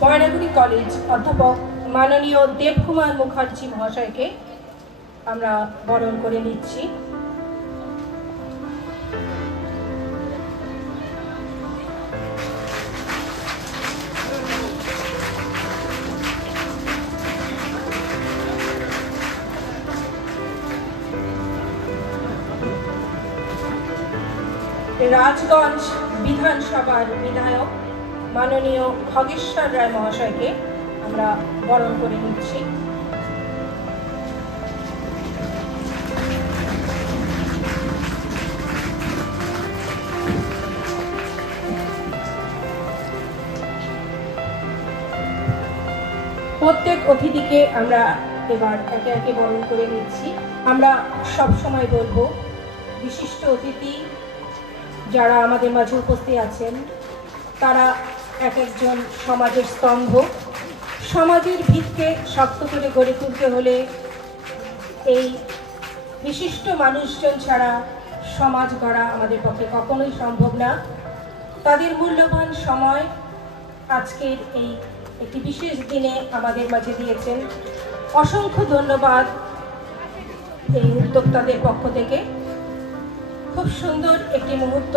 Maynaguri college অধ্যাপক মাননীয় দেবকুমার মুখার্জি মহাশয়কে আমরা বরণ করে নিচ্ছি। রাজগঞ্জ বিধানসভার বিধায়ক মাননীয় খগেশ্বর রায় মহাশয়কে আমরা বরণ করে নিচ্ছি। প্রত্যেক অতিথিকে আমরা এবার একে একে বরণ করে নিচ্ছি। আমরা সব সময় বলবো, বিশিষ্ট অতিথি যারা আমাদের মাঝে উপস্থিত আছেন তারা এক একজন সমাজের স্তম্ভ। সমাজের ভিতকে শক্ত করে গড়ে তুলতে হলে এই বিশিষ্ট মানুষজন ছাড়া সমাজ গড়া আমাদের পক্ষে কখনোই সম্ভব না। তাদের মূল্যবান সময় আজকের এই একটি বিশেষ দিনে আমাদের মাঝে দিয়েছেন। অসংখ্য ধন্যবাদ এই উদ্যোক্তাদের পক্ষ থেকে। খুব সুন্দর একটি মুহূর্ত,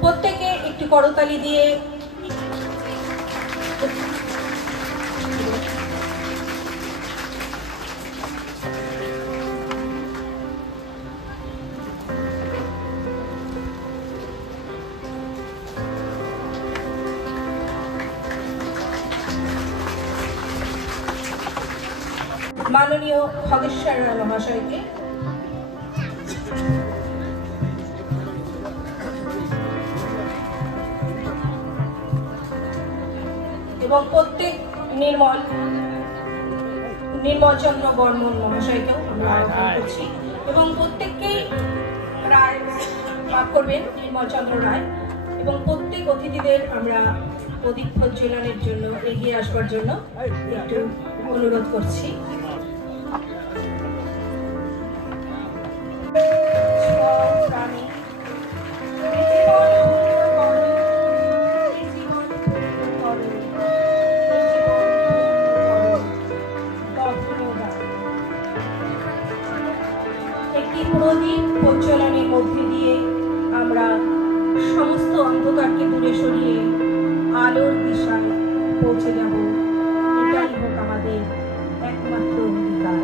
প্রত্যেকে একটি করতালি দিয়ে মাননীয় খগেশ্বর রায় মহাশয়কে এবং প্রত্যেক নির্মলচন্দ্র বর্মন মহাশয়কেও আমরা আহ্বান করছি এবং প্রত্যেককেই রায় মাফ করবেন নির্মলচন্দ্র রায় এবং প্রত্যেক অতিথিদের আমরা প্রদীপ প্রজ্বলনের জন্য এগিয়ে আসবার জন্য একটু অনুরোধ করছি। একটি প্রদীপ প্রজ্বলনের মধ্যে দিয়ে আমরা সমস্ত অন্ধকারকে দূরে সরিয়ে আলোর দিশায় পৌঁছে যাব। এটাই হোক আমাদের একমাত্র অধিকার।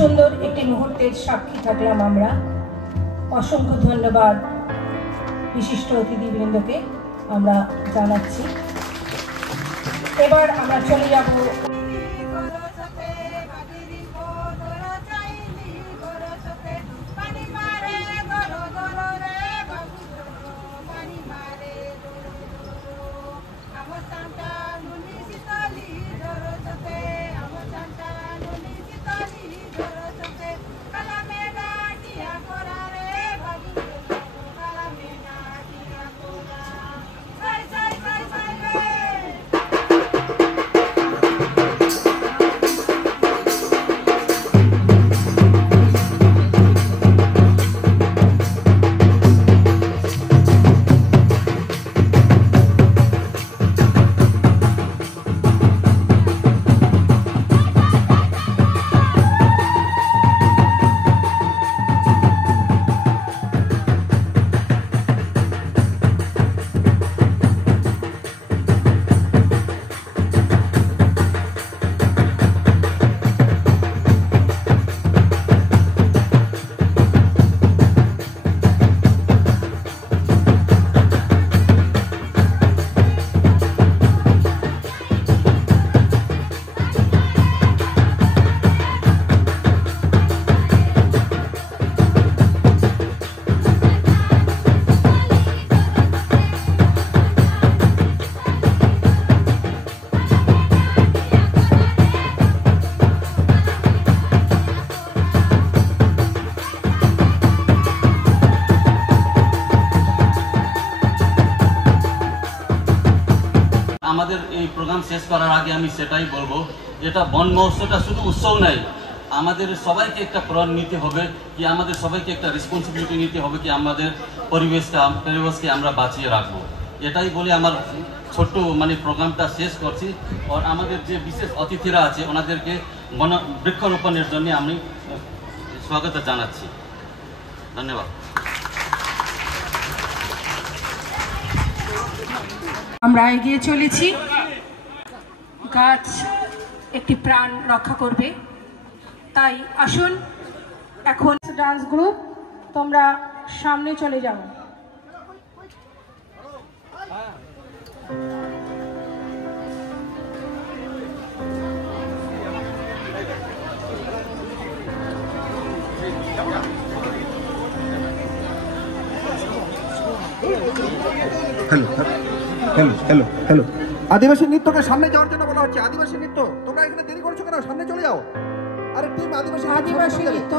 সুন্দর একটি মুহূর্তের সাক্ষী থাকলাম আমরা। অসংখ্য ধন্যবাদ বিশিষ্ট অতিথিবৃন্দকে আমরা জানাচ্ছি। এবার আমরা চলে যাব প্রোগ্রাম শেষ করার আগে আমি সেটাই বলবো, এটা বন মহোৎসবটা শুধু উৎসব নয়, আমাদের সবাইকে একটা প্রণ নিতে হবে কি, আমাদের সবাইকে একটা রেসপন্সিবিলিটি নিতে হবে কি আমাদের পরিবেশকে আমরা বাঁচিয়ে রাখবো। এটাই বলে আমার ছোট্ট প্রোগ্রামটা শেষ করছি। আর আমাদের যে বিশেষ অতিথিরা আছে ওনাদেরকে বৃক্ষরোপণের জন্য আমি স্বাগত জানাচ্ছি। ধন্যবাদ। আমরা এগিয়ে চলেছি। গাছ একটি প্রাণ রক্ষা করবে, তাই আসুন এখন ডান্স গ্রুপ তোমরা সামনে চলে যাও। হ্যালো হ্যালো হ্যালো হ্যালো আদিবাসী নৃত্যকে সামনে যাওয়ার জন্য বলা হচ্ছে। আদিবাসী নৃত্য, তোমরা এখানে দেরি করছো কেন? সামনে চলে যাও। আরে টিম আদিবাসী নৃত্য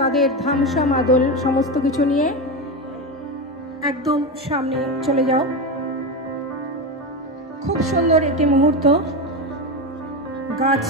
তাদের ধামসা মাদল সমস্ত কিছু নিয়ে একদম সামনে চলে যাও। খুব সুন্দর একটি মুহূর্ত। গাছ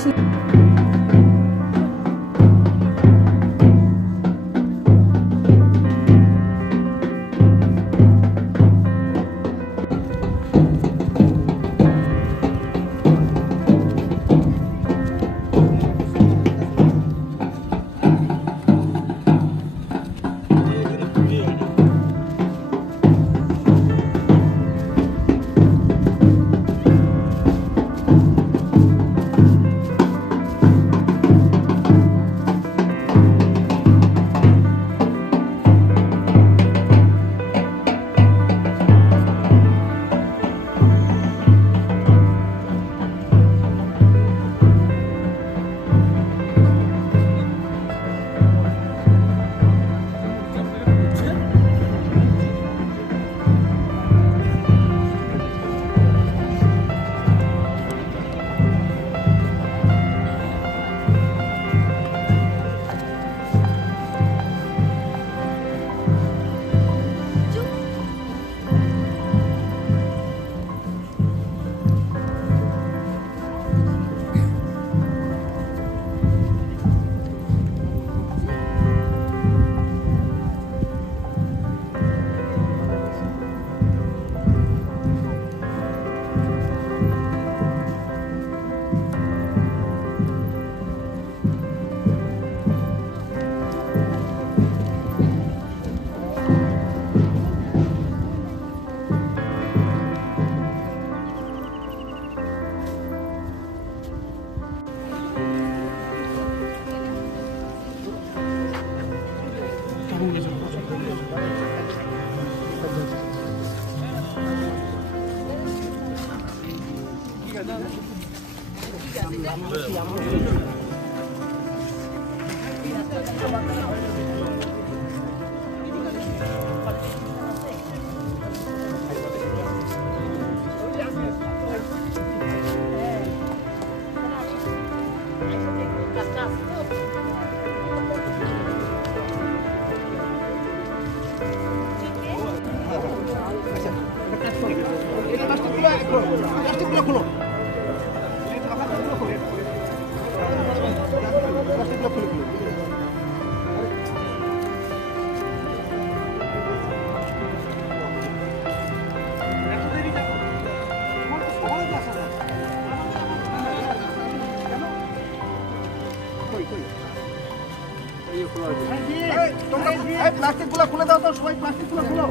প্লাস্টিক গুলো খুলে দাও তো, সবাই প্লাস্টিক গুলো খুলো।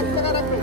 এক জায়গায় রাখবে।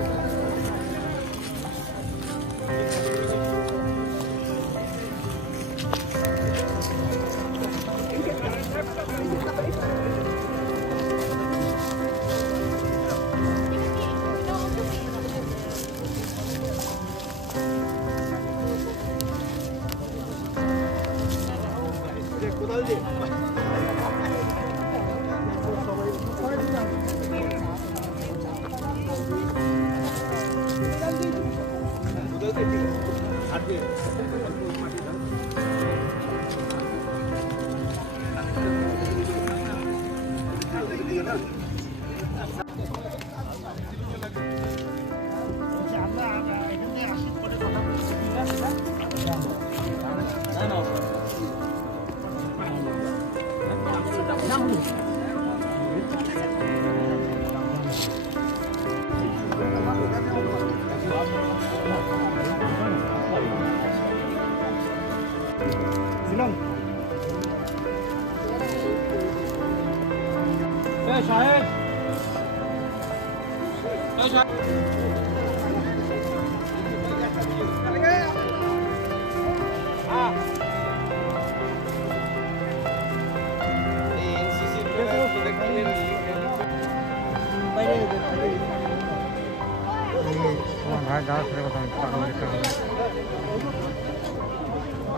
ভাই যাওয়ার ছেড়ে কথা টাকা লাগে টাকা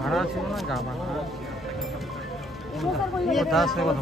ভাড়া ছিল না যা ভাড়া যাওয়ার ছেড়ে কথা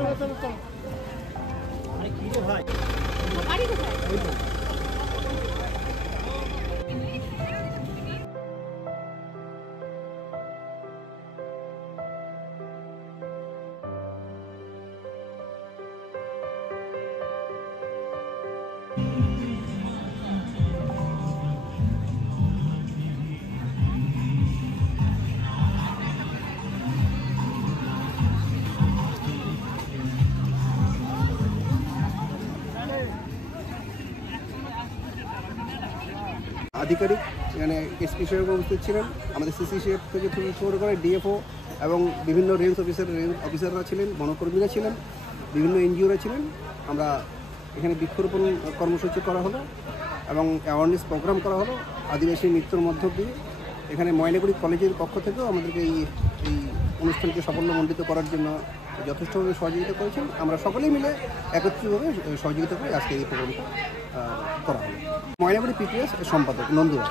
আধিকারিক এখানে এসপি সাহেব উপস্থিত ছিলেন, আমাদের সিসি সাহেব থেকে শুরু করে ডিএফও এবং বিভিন্ন রেঞ্জ অফিসাররা ছিলেন, বনকর্মীরা ছিলেন, বিভিন্ন এনজিওরা ছিলেন। আমরা এখানে বৃক্ষরোপণ কর্মসূচি করা হলো এবং অ্যাওয়ারনেস প্রোগ্রাম করা হলো আদিবাসী নৃত্যের মধ্য দিয়ে। এখানে ময়নাগুড়ি কলেজের পক্ষ থেকেও আমাদেরকে এই অনুষ্ঠানকে সাফল্যমণ্ডিত করার জন্য যথেষ্টভাবে সহযোগিতা করেছেন। আমরা সকলেই মিলে একত্রিতভাবে সহযোগিতা করে আজকে এই প্রোগ্রামটা করা হলো। ময়নাগুড়ি পিপিএস সম্পাদক নন্দুরা।